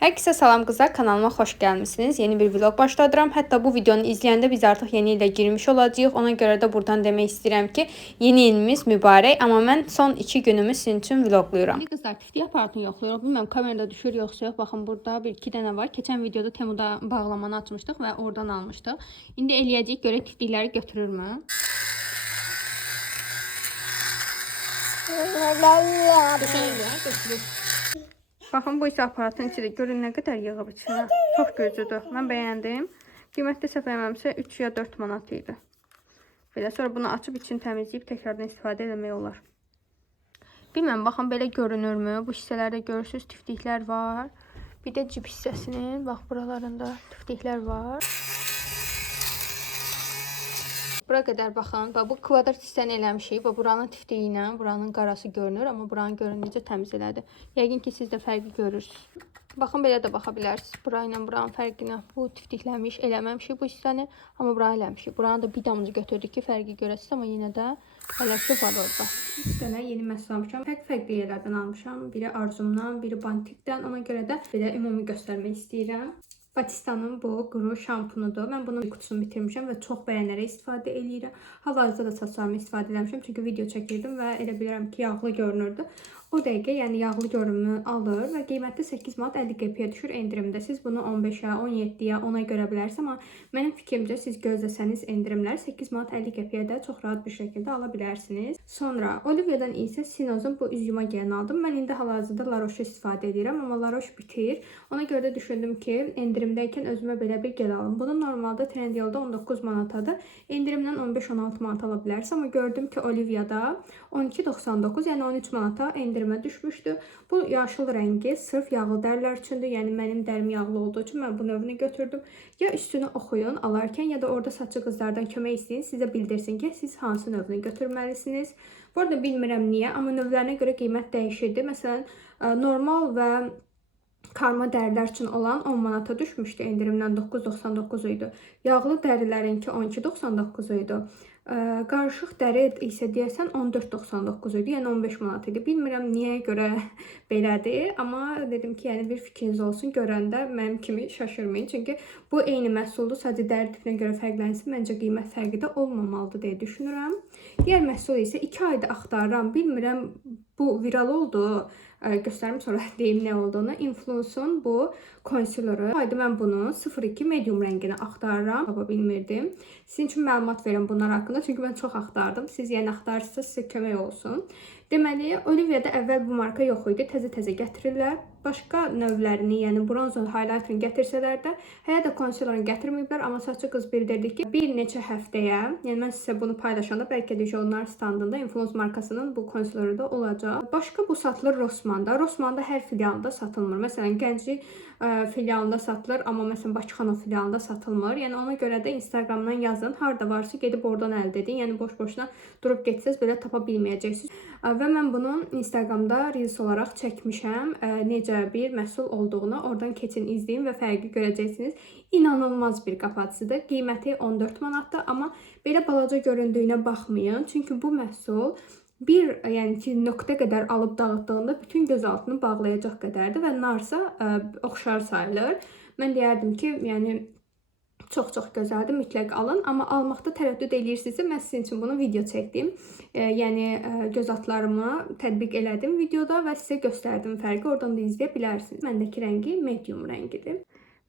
Herkese salam qızlar, kanalıma xoş gəlmisiniz. Yeni bir vlog başladıram. Hətta bu videonu izləyəndə biz artıq yeni ilə girmiş olacağıq. Ona görə də buradan demək istəyirəm ki, yeni ilimiz mübarək. Amma mən son 2 günümü sizin üçün vloqluyuram. İndi qızlar, tiftik aparatını yoxlayırıq. Bilməm kamerada düşür yoxsa yox. Baxın, burada 1-2 dənə var. Keçən videoda Temuda bağlamanı açmışdıq və oradan almışdıq. İndi eləyəcəyik, görə tiftikləri götürürmü? Götürür. Baxın, bu isə aparatın içidir. Görün nə qədər yığıb içinə. Çox gözüdür. Mən bəyəndim. Qiymətdə səhv eləməmsə 3 ya 4 manat idi. Belə sonra bunu açıb içini təmizləyib təkrardan istifadə etmək olar. Bilməm, baxın belə görünürmü? Bu hissələrdə görürsünüz, tiftiklər var. Bir də cib hissəsinin, bax buralarında tiftiklər var. Bura qədər baxın. Bax, bu kvadrat hissəni eləmişik. Bax, buranın tiftiyi ilə buranın qarası görünür. Amma buranın görün necə təmiz elədi. Yəqin ki, siz də fərqi görürsünüz. Baxın, belə də baxa bilərsiniz. Bura ilə buranın fərqinə. Bu tiftikləmiş, eləməmişik bu hissəni. Amma buranı eləmişik. Buranı da bir damcı götürdük ki, fərqi görəsiniz. Amma yenə də hələ ki var orada. 3 dənə yeni məhsul almışam. Fərqli yerlərdən almışam. Biri Arzumdan, biri Bantikdən. Ona görə də belə ümumi göstərmək istəyirəm. Batistanın bu quru şampunudur. Mən bunun qutusunu bitirmişəm və çox bəyənərək istifadə edirəm. Hal-hazırda da saçlarımı istifadə eləmişəm. Çünki video çəkirdim və elə bilirəm ki, yağlı görünürdü. O dəqiqə, yəni yağlı görünümü alır və qiyməti 8 manat 50 qəpiyə düşür endirimdə. Siz bunu 15-ə, 17-yə, 10-a görə bilərsiniz. Amma mənim fikrimcə siz gözləsəniz endirimlər 8 manat 50 qəpiyə də çox rahat bir şəkildə ala bilərsiniz. Sonra Olivia'dan isə Sinozun bu üz yuma gəlini aldım. Mən indi hal-hazırda La Roche istifadə edirəm, amma La Roche bitir. Ona görə də düşündüm ki, endirimdəykən özümə belə bir gəl alım. Bunu normalda Trendyolda 19 manatadır. Endirimdən 15-16 manat ala bilərsiniz. Amma gördüm ki, Olivia'da 12.99, yəni 13 manata endirimə düşmüşdü. Bu yaşıl rəngi sırf yağlı dərilər üçündür. Yəni mənim dərim yağlı olduğu üçün mən bu növünü götürdüm. Ya üstünü oxuyun alarkən, ya da orada saçlı qızlardan kömək istəyin, sizə bildirsin ki, siz hansı növünü götürməlisiniz. Bu arada bilmirəm niyə, amma növlərinə görə qiymət dəyişirdi. Məsələn, normal və karma dərilər üçün olan 10 manata düşmüşdü, endirimdən 9.99 idi. Yağlı dərilərinki 12.99 idi. Qarışıq dəri isə deyəsən 14.99 idi, yəni 15 manat idi. Bilmirəm niyə görə belədir, amma dedim ki, yəni bir fikriniz olsun, görəndə mənim kimi şaşırmayın. Çünki bu eyni məhsuldur, sadəcə dəri tipinə görə fərqlənsin, məncə qiymət fərqi də olmamalıdır deyə düşünürəm. Digər məhsul isə 2 ayda axtarıram, bilmirəm bu viral oldu. Göstərim sonra deyim nə olduğunu. Influence'un bu konsileri. Haydi mən bunu 02 medium rənginə axtarıram. Tapa bilmirdim. Sizin üçün məlumat verin bunlar haqqında. Çünki mən çox axtardım. Siz yəni axtarırsınız, sizə kömək olsun. Deməli, Olivia'da əvvəl bu marka yox idi. Təzə-təzə gətirirlər. Başqa növlərini, yəni bronzer highlighterini gətirsələr də, hələ də konsilerini gətirməyiblər. Amma saçlı qız bildirdi ki, bir neçə həftəyə, yəni mən sizə bunu paylaşanda bəlkə də onlar standında Influence markasının bu konsileri də olacaq. Başqa bu satılır Rossmanda. Rossmanda hər filialında satılmır. Məsələn, Gənclik filialında satılır, amma məsələn Bakıxanov filialında satılmır. Yəni ona görə də Instagramdan yazın, harda varsa gedib oradan əldə edin. Yəni boş-boşuna durub getsəz belə tapa bilməyəcəksiniz. Və mən bunu Instagramda reels olaraq çəkmişəm. Necə bir məhsul olduğunu oradan keçin, izləyin və fərqi görəcəksiniz. İnanılmaz bir qapatıcıdır. Qiyməti 14 manatdır, amma belə balaca göründüyünə baxmayın. Çünki bu məhsul bir, yəni ki, nöqtə qədər alıb dağıtdığında bütün göz altını bağlayacaq qədərdir və narsa oxşar sayılır. Mən deyərdim ki, yəni çox-çox gözəldir, mütləq alın. Amma almaqda tərəddüd edirsinizsə, mən sizin üçün bunu video çəkdim. Yəni göz altlarımı tətbiq elədim videoda və sizə göstərdim fərqi. Oradan da izləyə bilərsiniz. Məndəki rəngi medium rəngidir.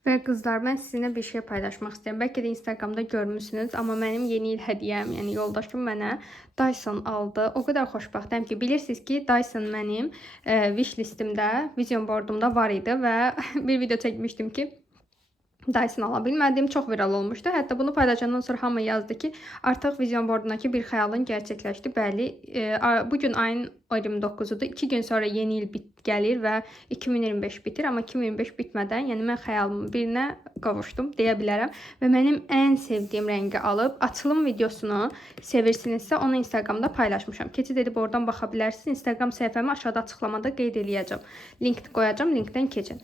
Və qızlar, mən sizinlə bir şey paylaşmaq istəyirəm. Bəlkə də Instagramda görmüsünüz, amma mənim yeni il hədiyəm, yəni yoldaşım mənə Dyson aldı. O qədər xoşbəxtəm ki, bilirsiniz ki, Dyson mənim wish listimdə, vision boardumda var idi və bir video çəkmişdim ki, Dyson ala bilmədim, çox viral olmuşdu. Hətta bunu paylaşandan sonra hamı yazdı ki, artıq vision boardundakı bir xəyalın gerçəkləşdi. Bəli, bugün ayın 29-udur. 2 gün sonra yeni il gəlir və 2025 bitir. Amma 2025 bitmədən, yəni mən xəyalımın birinə qavuşdum deyə bilərəm. Və mənim ən sevdiyim rəngi alıb, açılım videosunu sevirsinizsə onu Instagramda paylaşmışam. Keçid edib oradan baxa bilərsiniz. Instagram səhifəmi aşağıda açıqlamada qeyd eləyəcəm. Link qoyacam, linkdən keçin.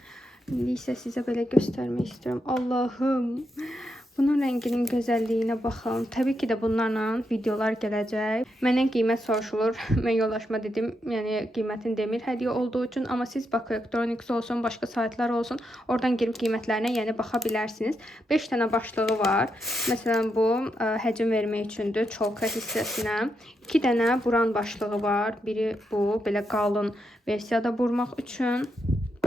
İndi isə sizə belə göstərmək istəyirəm. Allahım, Bunun rənginin gözəlliyinə baxın. Təbii ki də bunlarla videolar gələcək. Məndən qiymət soruşulur. Mən yoldaşıma dedim, yəni qiymətini demir hədiyyə olduğu üçün, amma siz Baku Electronics olsun, başqa saytlar olsun, oradan girib qiymətlərinə yəni baxa bilərsiniz. 5 dənə başlığı var. Məsələn bu həcm vermək üçündür, çolka hissəsinə. 2 dənə buran başlığı var. Biri bu belə qalın versiyada burmaq üçün.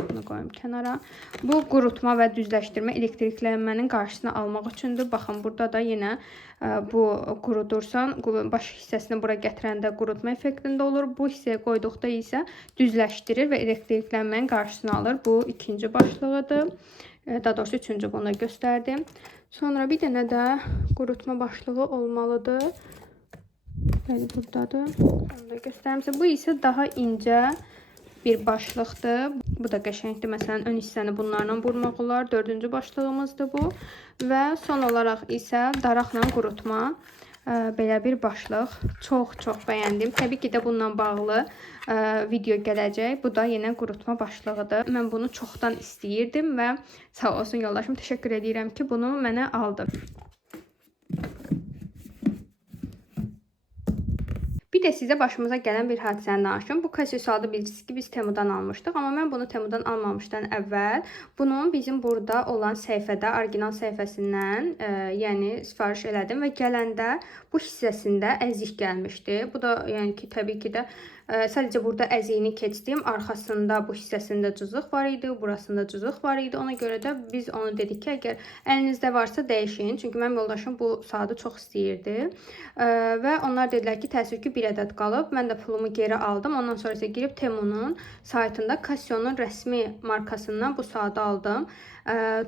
Bunu qoyum kənara. Bu qurutma və düzləşdirmə, elektriklənmənin qarşısını almaq üçündür. Baxın, burada da yenə bu qurudursan, baş hissəsini bura gətirəndə qurutma effektində olur. Bu hissəyə qoyduqda isə düzləşdirir və elektriklənmənin qarşısını alır. Bu ikinci başlığıdır. Daha doğrusu üçüncü, bunu da göstərdim. Sonra bir dənə də qurutma başlığı olmalıdır. Bəli, buradadır. Onu da göstərim. Bu isə daha incə bir başlıqdır. Bu da qəşəngdir. Məsələn, ön hissəni bunlarla vurmaq olar. 4-cü başlığımızdır bu. Və son olaraq isə daraqla qurutma. Belə bir başlıq. Çox bəyəndim. Təbii ki də bununla bağlı video gələcək. Bu da yenə qurutma başlığıdır. Mən bunu çoxdan istəyirdim və sağ olsun yoldaşım, təşəkkür edirəm ki, bunu mənə aldı. Bir də sizə başımıza gələn bir hadisəni danışım. Bu aksesuarda bilirsiniz ki, biz Temudan almışdıq. Amma mən bunu Temudan almamışdan əvvəl bunun bizim burada olan səhifədə, orijinal səhifəsindən yəni sifariş elədim və gələndə bu hissəsində əzik gəlmişdi. Bu da yəni ki, təbii ki də sadəcə burada əziyini keçdim. Arxasında bu hissəsində cızıq var idi, burasında cızıq var idi. Ona görə də biz onu dedik ki, əgər əlinizdə varsa dəyişin. Çünki mənim yoldaşım bu saatı çox istəyirdi. Və onlar dedilər ki, təəssüf ki, bir ədəd qalıb. Mən də pulumu geri aldım. Ondan sonra isə girib Temunun saytında Casio'nun rəsmi markasından bu saatı aldım.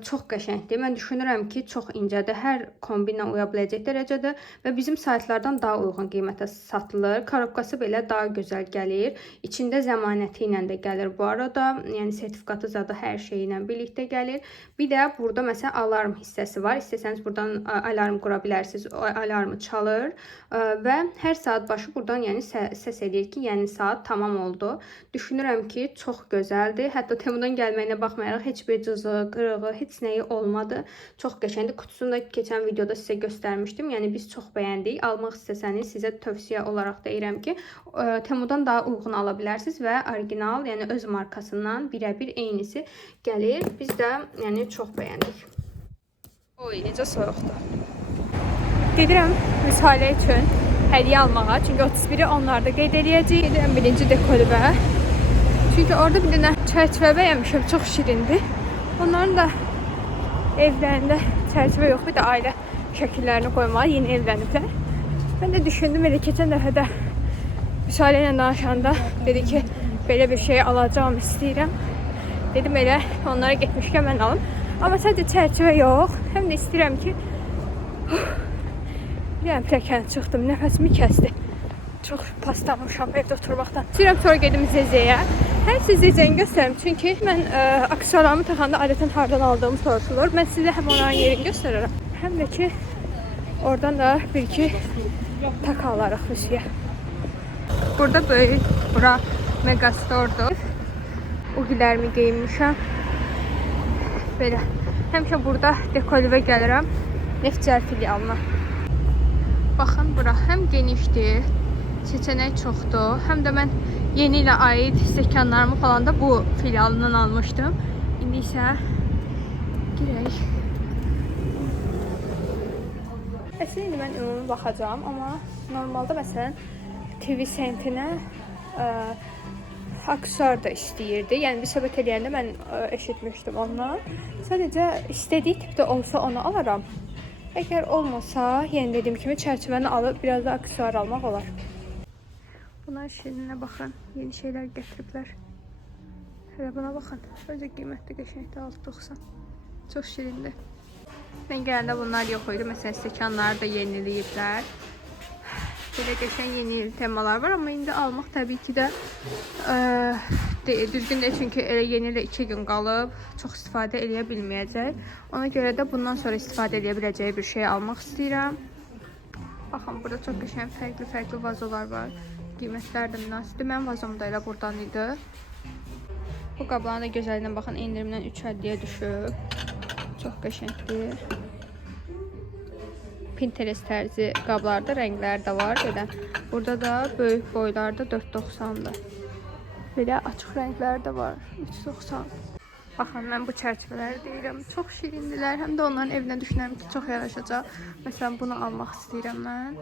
Çox qəşəngdir. Mən düşünürəm ki, çox incədir. Hər kombinlə uya biləcək dərəcədə və bizim saytlardan daha uyğun qiymətə satılır. Korobkası belə daha gözəl gəlir. İçində zəmanəti ilə də gəlir bu arada. Yəni sertifikatı zadı hər şeyi ilə birlikdə gəlir. Bir də burada məsələn alarm hissəsi var. İstəsəniz buradan alarm qura bilərsiniz. O alarmı çalır və hər saat başı buradan yəni səs edir ki, yəni saat tamam oldu. Düşünürəm ki, çox gözəldir. Hətta Temudan gəlməyinə baxmayaraq heç bir cızıq, qırığı, heç nəyi olmadı. Çox qəşəngdir. Kutusunu da keçən videoda sizə göstərmişdim. Yəni biz çox bəyəndik. Almaq istəsəniz sizə tövsiyə olaraq deyirəm ki, Temudan daha uyğun ala bilərsiniz və orijinal, yəni öz markasından birəbir eynisi gəlir. Biz də yəni çox bəyəndik. Oy, necə soyuqdur. Gedirəm müsahilə üçün hədiyyə almağa. Çünki 31-i onlarda qeyd edəcəyik. Gedirəm birinci dekolivə. Çünki orada bir dənə çərçivə bəyənmişəm. Çox şirindir. Onların da evlərində çərçivə yox. Bir də ailə şəkillərini qoymağa yeni evləniblər. Mən də düşündüm, elə keçən dəfə də müsahilə ilə danışanda dedi ki, belə bir şey alacağım, istəyirəm. Dedim elə onlara getmişkən mən alım. Amma sadəcə çərçivə yox. Həm də istəyirəm ki, yəni pilləkən çıxdım, nəfəsimi kəsdi. Çox paslanmışam evdə oturmaqdan. İstəyirəm sonra gedim Zezeyə. Hər siz Zezəni göstərim. Çünki mən aksesuarlarımı taxanda adətən hardan aldığımı soruşulur. Mən sizə həm onların yerini göstərərəm. Həm də ki, oradan da bir-iki taka alarıq Rusiya. Burada böyük, bura Megastordur. Ugilərimi geyinmişəm. Belə. Həmişə burada dekolivə gəlirəm. Neftçər filialına. Baxın, bura həm genişdir, seçənək çoxdur. Həm də mən yeni ilə aid stəkanlarımı falan da bu filialından almışdım. İndi isə girək. Əslində indi mən ümumi baxacağım, amma normalda məsələn TV sentinə aksesuar da istəyirdi. Yəni bir söhbət eləyəndə mən eşitmişdim ondan. Sadəcə istədiyi tipdə olsa onu alaram. Əgər olmasa, yəni dediyim kimi çərçivəni alıb biraz da aksesuar almaq olar. Bunlar şirininə baxın. Yeni şeylər gətiriblər. Hələ buna baxın. Özü qiymətli qəşəngdir, 6.90. Çox şirindir. Mən gələndə bunlar yox idi. Məsələn, stəkanları da yeniləyiblər. Belə qəşəng yeni temalar var, amma indi almaq təbii ki də düzgün deyil, çünki elə yeni ilə 2 gün qalıb, çox istifadə eləyə bilməyəcək. Ona görə də bundan sonra istifadə eləyə biləcəyi bir şey almaq istəyirəm. Baxın, burada çox qəşəng fərqli vazolar var. Qiymətlər də münasibdir. Mənim vazom da elə buradan idi. Bu qabların da gözəlindən baxın, endirimdən 3 hədiyyə düşüb. Çox qəşəngdir. Pinterest tərzi qablarda rənglər də var. Belə. Burada da böyük boylarda 4.90-dır. Belə açıq rənglər də var. 3.90. Baxın, mən bu çərçivələri deyirəm. Çox şirindilər. Həm də onların evinə düşünürəm ki, çox yaraşacaq. Məsələn, bunu almaq istəyirəm mən.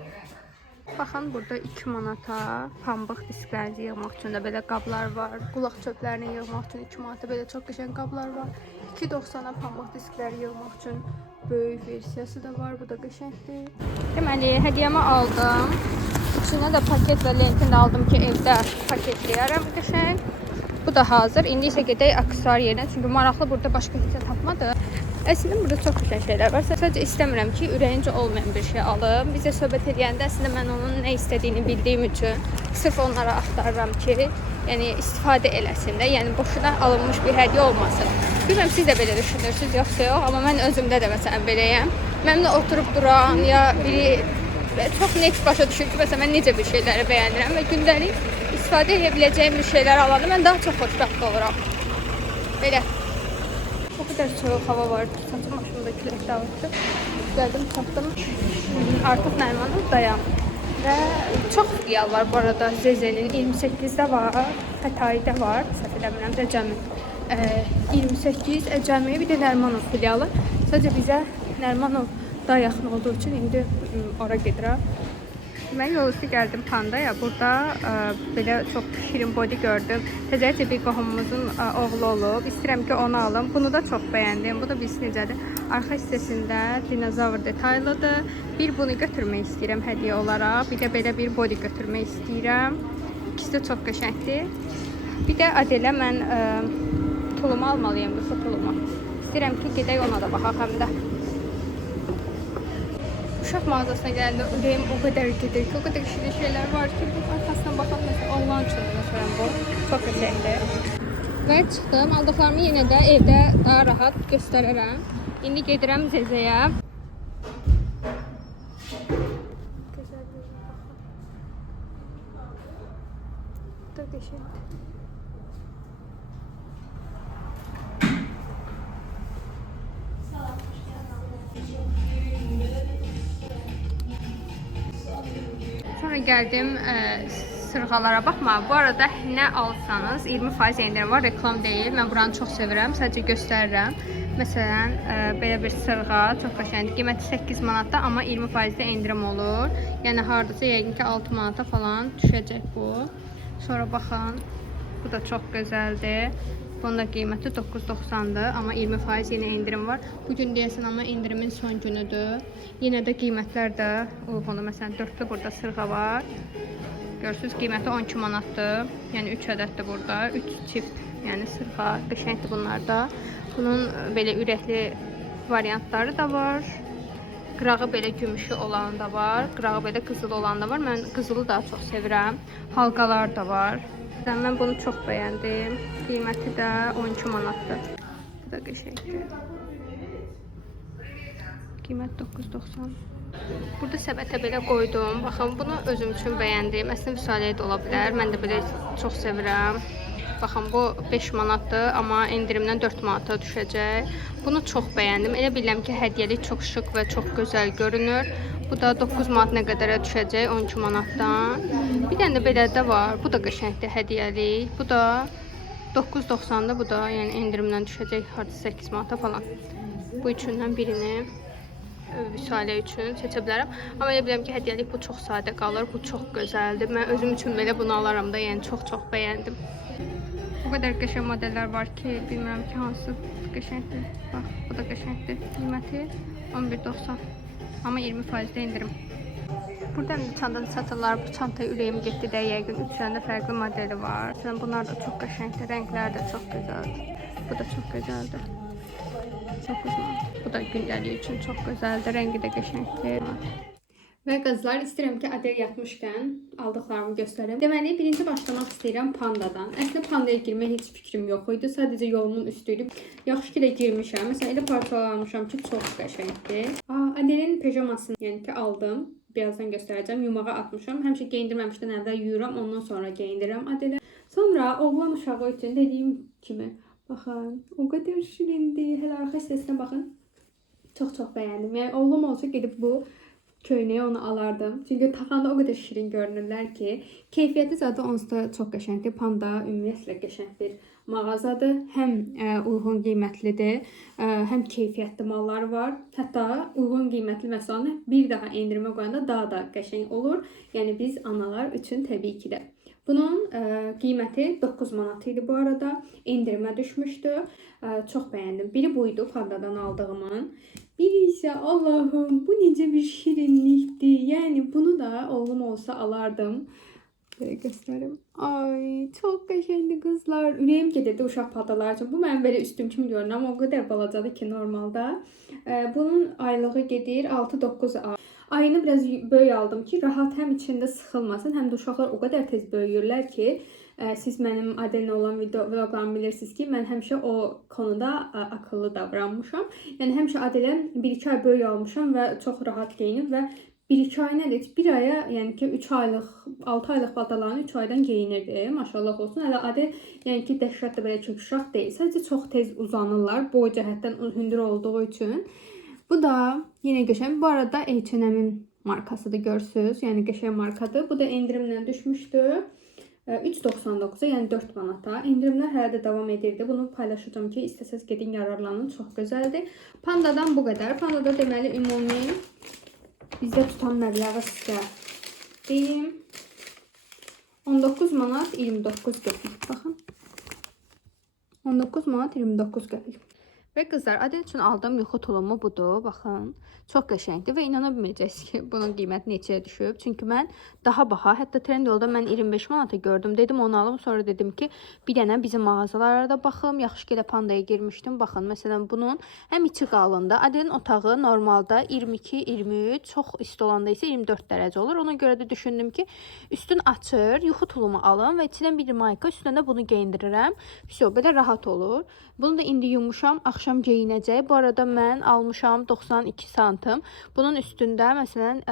Baxın, burada 2 manata pambıq disklərinizi yığmaq üçün də belə qablar var. Qulaq çöplərini yığmaq üçün 2 manata belə çox qəşəng qablar var. 2.90-a pambıq diskləri yığmaq üçün böyük versiyası da var. Bu da qəşəngdir. Deməli, hədiyyəmi aldım. İçinə də paket və lentini aldım ki, evdə paketləyərəm qəşəng. Bu da hazır. İndi isə gedək aksesuar yerinə. Çünki maraqlı burada başqa heç nə tapmadım. Əslində burada çox gözəl şeylər var. Sadəcə istəmirəm ki, ürəyincə olmayan bir şey alım. Bizə söhbət edəndə əslində mən onun nə istədiyini bildiyim üçün sırf onlara axtarıram ki, yəni istifadə eləsin də, yəni boşuna alınmış bir hədiyyə olmasın. Bilmirəm, siz də belə düşünürsünüz, yoxsa yox, amma mən özümdə də məsələn beləyəm. Mənimlə oturub duran ya biri çox net başa düşür ki, məsələn mən necə bir şeyləri bəyənirəm və gündəlik istifadə edə biləcəyim bir şeylər alanda mən daha çox xoşbəxt oluram. Belə. O qədər soyuq hava var. Saçım başımda külək dağıtdı. Gəldim, tapdım. Artıq Nərmanım dayandı. Və çox filial var bu arada. Zezenin 28-də var, Xətaydə var, səhv eləmirəm, Əcəmi. 28 Əcəmi, bir də Nərmanov filialı. Sadəcə bizə Nərmanov daha yaxın olduğu üçün indi ora gedirəm. Mən yol üstü gəldim Pandaya. Burada belə çox şirin body gördüm. Təzəcə bir qohumumuzun oğlu olub. İstəyirəm ki, onu alım. Bunu da çox bəyəndim. Bu da bilsin necədir. Arxa hissəsində dinozavr detaylıdır. Bir bunu götürmək istəyirəm hədiyyə olaraq. Bir də belə bir body götürmək istəyirəm. İkisi də çox qəşəngdir. Bir də Adelə mən tulumu almalıyım, qısa tulumu. İstəyirəm ki, gedək ona da baxaq həm də. Uşaq mağazasına gələndə ürəyim o qədər gedir ki, o qədər şirin şeylər var ki, bu arxasına baxan məsələn oğlan üçün məsələn bu çox qəşəngdir. Və çıxdım, aldıqlarımı yenə də evdə daha rahat göstərərəm. İndi gedirəm Zezəyə. Bu da qəşəngdir. Sonra gəldim sırğalara baxma. Bu arada nə alsanız 20% endirim var, reklam deyil. Mən buranı çox sevirəm, sadəcə göstərirəm. Məsələn, belə bir sırğa çox qəşəngdir. Qiyməti 8 manatda, amma 20% endirim olur. Yəni hardasa yəqin ki 6 manata falan düşəcək bu. Sonra baxın, bu da çox gözəldir. Bunun da qiyməti 9.90-dır, amma 20% yenə endirim var. Bugün deyəsən amma indirimin son günüdür. Yenə də qiymətlər də uyğundur. Məsələn, 4-lü burada sırğa var. Görürsünüz, qiyməti 12 manatdır. Yəni 3 ədəddir burada. 3 çift, yəni sırğa, qəşəngdir bunlar da. Bunun belə ürəkli variantları da var. Qırağı belə gümüşü olan da var. Qırağı belə qızıl olan da var. Mən qızılı daha çox sevirəm. Halqalar da var. Mən bunu çox bəyəndim. Qiyməti də 12 manatdır. Bu da qəşəngdir. Qiymət 9.90. Burada səbətə belə qoydum. Baxın, bunu özüm üçün bəyəndim. Əslində müsaləyə də ola bilər. Mən də belə çox sevirəm. Baxın, bu 5 manatdır, amma endirimdən 4 manata düşəcək. Bunu çox bəyəndim. Elə bilirəm ki, hədiyyəlik çox şık və çox gözəl görünür. Bu da 9 manat nə qədərə düşəcək, 12 manatdan. Bir dənə də belə də var. Bu da qəşəngdir, hədiyyəlik. Bu da 9.90-da, bu da yəni endirimdən düşəcək, hardasa 8 manata falan. Bu üçündən birini müsalə üçün seçə bilərəm. Amma elə bilirəm ki, hədiyyəlik bu çox sadə qalır, bu çox gözəldir. Mən özüm üçün belə bunu alaram da, yəni çox bəyəndim. O qədər qəşəng modellər var ki, bilmirəm ki, hansı qəşəngdir. Bax, bu da qəşəngdir. Qiyməti 11.90. Amma 20% endirim. Buradan da çanta satırlar. Bu çantaya ürəyim getdi də, yəqin 3 dənə fərqli modeli var. Bunlar da çox qəşəngdir. Rənglər də çox gözəldir. Bu da çox gözəldir. Çox uzun. Bu da gündəlik üçün çox gözəldir. Rəngi də qəşəngdir. Və qızlar, istəyirəm ki, Adel yatmışkən aldıqlarımı göstərim. Deməli, birinci başlamaq istəyirəm Pandadan. Əslində Pandaya girmək heç fikrim yox idi. Sadəcə yolumun üstü idi. Yaxşı ki də girmişəm. Məsələn, elə parçalar almışam ki, çox qəşəngdir. Adelin pijamasını yəni ki aldım. Birazdan göstərəcəm. Yumağa atmışam. Həmişə geyindirməmişdən əvvəl yuyuram, ondan sonra geyindirirəm Adelə. Sonra oğlan uşağı üçün dediyim kimi, baxın, o qədər şirindir. Hələ arxa hissəsinə baxın. Çox bəyəndim. Yəni oğlum olsa gedib bu köynəyə onu alardım. Çünki taxanda o qədər şirin görünürlər ki, keyfiyyəti zaten onsuz da çox qəşəngdir. Panda ümumiyyətlə qəşəng bir mağazadır. Həm uyğun qiymətlidir, həm keyfiyyətli mallar var. Hətta uyğun qiymətli məhsullarını bir daha endirimə qoyanda daha da qəşəng olur. Yəni biz analar üçün təbii ki də. Bunun qiyməti 9 manat idi bu arada. Endirimə düşmüşdü. Çox bəyəndim. Biri buydu Pandadan aldığımın. Biri isə Allahım bu necə bir şirinlikdir. Yəni bunu da oğlum olsa alardım. Böyle göstereyim. Ay çok qəşəngdir qızlar. Ürəyim gedirdi uşaq paltarları üçün. Bu mənim belə üstüm kimi görünür amma o qədər balacadır ki normalda. Bunun aylığı gedir 6-9 ay. Ayını biraz böyük aldım ki rahat həm içində sıxılmasın, həm də uşaqlar o qədər tez böyüyürlər ki, siz mənim Adel'lə olan vloglarımı bilirsiniz ki, mən həmişə o konuda akıllı davranmışam. Yəni həmişə Adel'ə 1-2 ay böyük almışam və çox rahat geyinib və 1-2 ay nədir? 1 aya, yəni ki 3 aylıq, 6 aylıq paltarlarını 3 aydan geyinirdi. Maşallah olsun. Hələ Adel yəni ki dəhşətli belə kök uşaq deyil. Sadəcə çox tez uzanırlar boy cəhətdən hündür olduğu üçün. Bu da yenə qəşəng. Bu arada H&M-in markasıdır görürsüz. Yəni qəşəng markadır. Bu da endirimlə düşmüşdü. 3.99-a, yəni 4 manata. Endirimlər hələ də davam edirdi. Bunu paylaşacağım ki, istəsəz gedin yararlanın. Çox gözəldir. Pandadan bu qədər. Pandada deməli ümumi bizdə tutan məbləği sizə deyim. 19 manat 29 qəpik. Baxın. 19 manat 29 qəpik. Və qızlar, Adel üçün aldığım yuxu tulumu budur. Baxın, çox qəşəngdir və inana bilməyəcəksiniz ki, bunun qiyməti neçəyə düşüb. Çünki mən daha baha, hətta Trendyolda mən 25 manata gördüm. Dedim onu alım, sonra dedim ki, bir dənə bizim mağazalara da baxım. Yaxşı ki, elə Pandaya girmişdim. Baxın, məsələn, bunun həm içi qalındır. Adelin otağı normalda 22-23, çox isti olanda isə 24 dərəcə olur. Ona görə də düşündüm ki, üstün açır, yuxu tulumu alım və içindən bir mayka, üstündə bunu geyindirirəm. Vəsə, belə rahat olur. Bunu da indi yumuşam, axşam geyinəcək. Bu arada mən almışam 92 santim. Bunun üstündə məsələn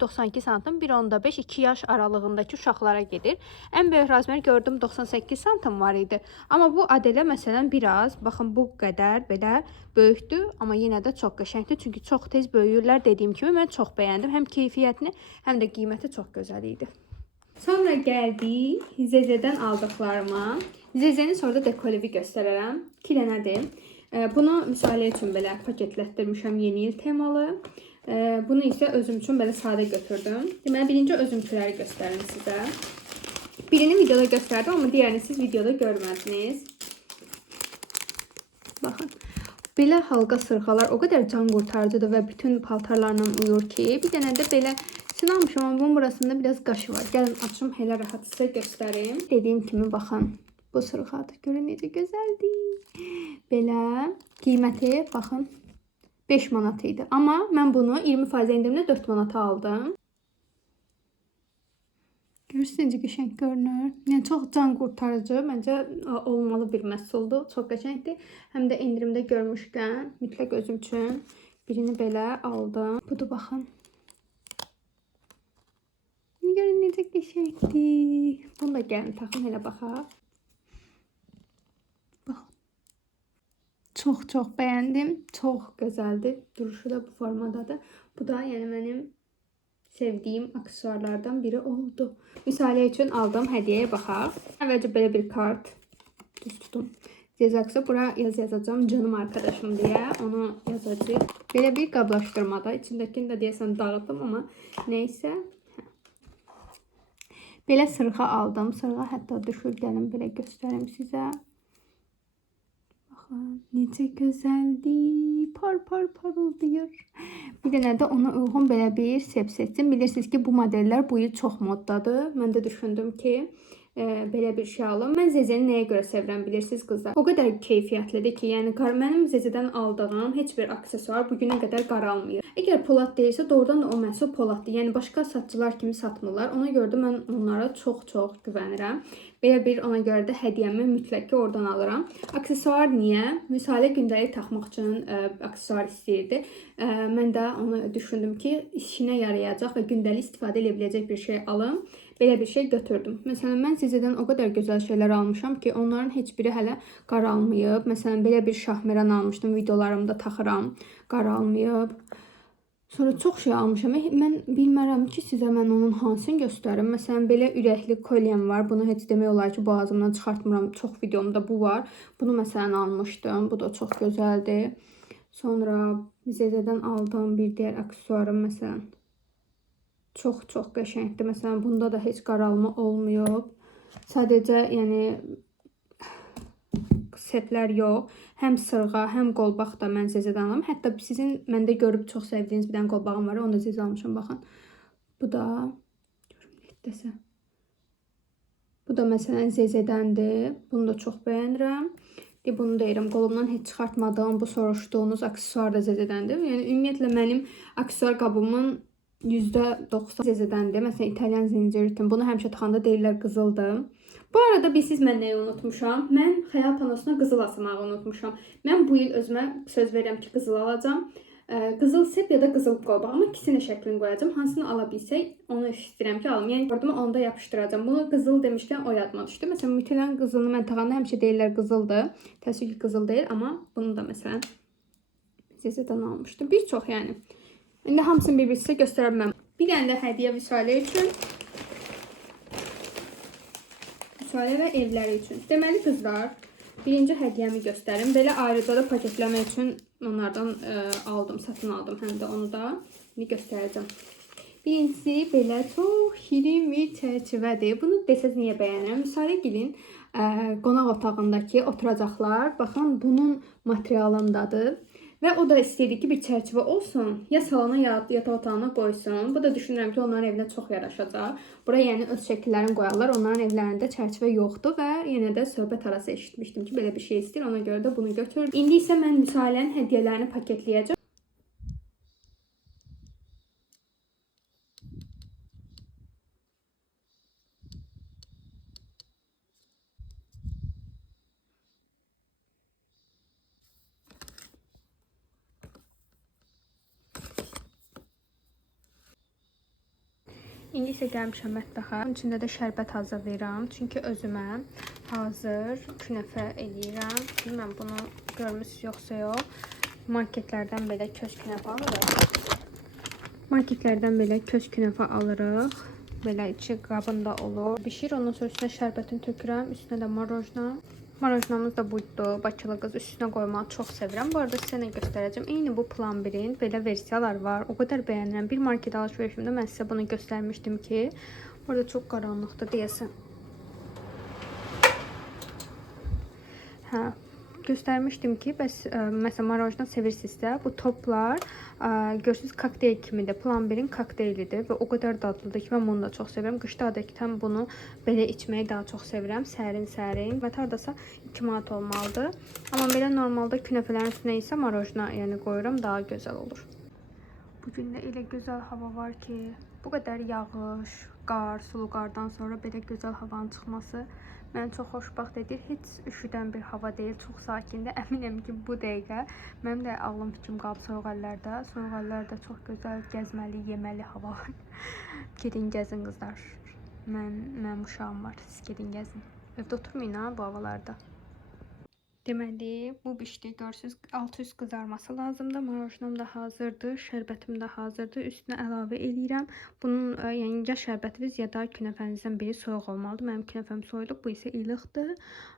92 santim 1.5 2 yaş aralığındakı uşaqlara gedir. Ən böyük razmer gördüm 98 santim var idi. Amma bu Adelə məsələn biraz, baxın bu qədər belə böyükdür, amma yenə də çox qəşəngdir. Çünki çox tez böyüyürlər dediyim kimi. Mən çox bəyəndim. Həm keyfiyyətini, həm də qiyməti çox gözəl idi. Sonra gəldik Zeze'dən aldıqlarıma. Zeze'ni sonra da dekolevi göstərərəm. 2 dənədir. Bunu müsahilə üçün belə paketləşdirmişəm yeni il temalı. Bunu isə özüm üçün belə sadə götürdüm. Deməli, birinci özümküləri göstərim sizə. Birini videoda göstərdim, amma digərini siz videoda görmədiniz. Baxın. Belə halqa sırğalar o qədər can qurtarıcıdır və bütün paltarlarla uyur ki, bir dənə də belə almışam, amma bunun burasında biraz qaşı var. Gəlin açım, elə rahat sizə göstərim. Dediyim kimi baxın, bu sırğadır. Görün necə gözəldir. Belə qiyməti baxın 5 manat idi. Amma mən bunu 20% endirimlə 4 manata aldım. Görürsünüz necə qəşəng görünür. Yəni çox can qurtarıcı, məncə olmalı bir məhsuldur. Çox qəşəngdir. Həm də endirimdə görmüşkən mütləq özüm üçün birini belə aldım. Budur baxın. Görün necə qəşəngdir. Bunu da gəlin taxın, elə baxaq. Baxın. Çox bəyəndim. Çox gözəldir. Duruşu da bu formadadır. Bu da yəni mənim sevdiyim aksesuarlardan biri oldu. Müsahilə üçün aldığım hədiyyəyə baxaq. Əvvəlcə belə bir kart. Düz tutum. Cezaksa bura yazacağım canım arkadaşım deyə. Onu yazacağım. Belə bir qablaşdırmada. İçindəkini də deyəsən dağıtdım, amma neysə. Belə sırğa aldım. Sırğa hətta düşür. Gəlin belə göstərim sizə. Baxın, necə gözəldir. Parıldayır. Bir dənə də ona uyğun belə bir sep seçdim. Bilirsiniz ki, bu modellər bu il çox moddadır. Mən də düşündüm ki, belə bir şey alım. Mən Zezeni nəyə görə sevirəm bilirsiniz qızlar? O qədər keyfiyyətlidir ki, yəni mənim Zezedən aldığım heç bir aksesuar bugünə qədər qaralmıyor. Əgər polad deyilsə, doğrudan da o məhsul poladdır. Yəni başqa satçılar kimi satmırlar. Ona görə də mən onlara çox güvənirəm. Belə bir ona görə də hədiyyəmi mütləq ki oradan alıram. Aksesuar niyə? Müsahilə gündəlik taxmaq üçün aksesuar istəyirdi. Mən də onu düşündüm ki, işinə yarayacaq və gündəlik istifadə edə biləcək bir şey alım. Belə bir şey götürdüm. Məsələn, mən Zezedən o qədər gözəl şeylər almışam ki, onların heç biri hələ qaralmayıb. Məsələn, belə bir şahmeran almışdım, videolarımda taxıram, qaralmayıb. Sonra çox şey almışam. Mən bilmərəm ki, sizə mən onun hansını göstərim. Məsələn, belə ürəkli kolyem var. Bunu heç demək olar ki, boğazımdan çıxartmıram. Çox videomda bu var. Bunu məsələn almışdım. Bu da çox gözəldir. Sonra Zezədən aldığım bir diğer aksesuarım məsələn. Çox qəşəngdir. Məsələn, bunda da heç qaralma olmuyor. Sadəcə, yəni setlər yox. Həm sırğa, həm qolbaq da mən Zezədən alım. Hətta sizin məndə görüb çox sevdiyiniz bir dənə qolbağım var. Onu da Zezə almışam, baxın. Bu da Bu da məsələn Zezədəndir. Bunu da çox bəyənirəm. Bunu deyirəm, qolumdan heç çıxartmadığım bu soruşduğunuz aksesuar da Zezədəndir. Yəni ümumiyyətlə mənim aksesuar qabımın %90 Zezədəndir. Məsələn, İtalyan zinciritim. Bunu həmişə taxanda deyirlər qızıldır. Bu arada bilsiz mən nəyi unutmuşam? Mən xəyal panosuna qızıl asmağı unutmuşam. Mən bu il özümə söz verirəm ki, qızıl alacağam. Qızıl sep ya da qızıl qolbaq. Amma ikisinin şəklini qoyacağım. Hansını ala bilsək, onu istəyirəm ki, alım. Yəni gördüm, onu da yapışdıracağım. Bunu qızıl demişkən o yadıma düşdü. Məsələn, mütləq qızılını mən taxanda həmişə deyirlər qızıldır. Təəssüf ki, qızıl deyil, amma bunu da məsələn Zezədən almışdım. Bir çox yəni. İndi hamısını bir sizə göstərəm. Bir dənə də hədiyyə Vüsalə üçün. Vüsalə və evləri üçün. Deməli qızlar, birinci hədiyyəmi göstərim. Belə ayrıca da paketləmək üçün onlardan aldım, satın aldım. Həm də onu da indi göstərəcəm. Birincisi belə çox şirin bir çərçivədir. Bunu desəz niyə bəyənirəm? Vüsalə gilin qonaq otağındakı oturacaqlar. Baxın, bunun materialındadır. Və o da istəyirdi ki, bir çərçivə olsun. Ya salona, ya yataq otağına qoysun. Bu da düşünürəm ki, onların evinə çox yaraşacaq. Buraya yəni öz şəkillərini qoyarlar. Onların evlərində çərçivə yoxdur və yenə də söhbət arası eşitmişdim ki, belə bir şey istəyir. Ona görə də bunu götürdüm. İndi isə mən Vüsalənin hədiyyələrini paketləyəcəm. İndi isə gəlmişəm mətbəxə. Bunun içində də şərbət hazırlayıram. Çünki özümə hazır künəfə eləyirəm. Bilməm, bunu görmüsünüz yoxsa yox. Marketlərdən belə köz künəfə alırıq. Belə içi qabında olur. Bişir, ondan sonra üstünə şərbətini tökürəm. Üstünə də marojna. Marojnamız da buydu. Bakılı qız üstünə qoymağı çox sevirəm. Bu arada sizə nə göstərəcəm? Eyni bu Plumber'in belə versiyalar var. O qədər bəyənirəm. Bir market alışverişimdə mən sizə bunu göstərmişdim ki, orada çox qaranlıqdır deyəsən. Göstərmişdim ki, bəs məsələn marojna sevirsinizsə, bu toplar görürsünüz kokteyl kimidir. Plumber'in kokteylidir və o qədər dadlıdır ki, mən bunu da çox sevirəm. Qışda adətən bunu belə içməyi daha çox sevirəm. Sərin. Və hardasa 2 manat olmalıdır. Amma belə normalda künəfələrin üstünə isə marojna yəni qoyuram, daha gözəl olur. Bugün də elə gözəl hava var ki, bu qədər yağış, qar, sulu qardan sonra belə gözəl havanın çıxması mənə çox xoşbəxt edir. Heç üşüdən bir hava deyil, çox sakindir. Əminəm ki, bu dəqiqə mənim də ağlım fikrim qalıb soyuq əllərdə. Soyuq əllərdə çox gözəl gəzməli, yeməli hava var. Gedin gəzin qızlar. Mənim uşağım var, siz gedin gəzin. Evdə oturmayın ha bu havalarda. Deməli, bu bişdi. Görürsünüz, alt-üst qızarması lazımdır. Marojnam da hazırdır, şərbətim də hazırdır. Üstünə əlavə eləyirəm. Bunun yəni ya şərbətiniz ya da künəfənizdən biri soyuq olmalıdır. Mənim künəfəm soyuduq, bu isə ilıqdır.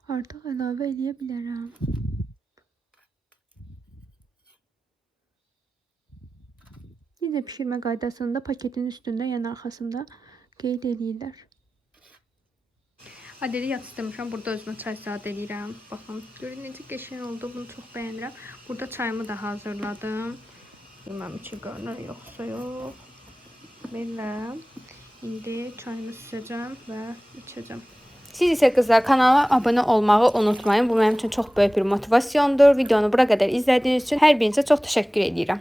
Artıq əlavə eləyə bilərəm. Necə bişirmə qaydasını da paketin üstündə, yəni arxasında qeyd eləyirlər. Adeli yatışdırmışam. Burada özümə çay saat eləyirəm. Baxın, görün necə qəşəng oldu. Bunu çox bəyənirəm. Burada çayımı da hazırladım. Bilməm içi görünür yoxsa yox. Belə. İndi çayımı süzəcəm və içəcəm. Siz isə qızlar kanala abunə olmağı unutmayın. Bu mənim üçün çox böyük bir motivasyondur. Videonu bura qədər izlədiyiniz üçün hər birinizə çox təşəkkür edirəm.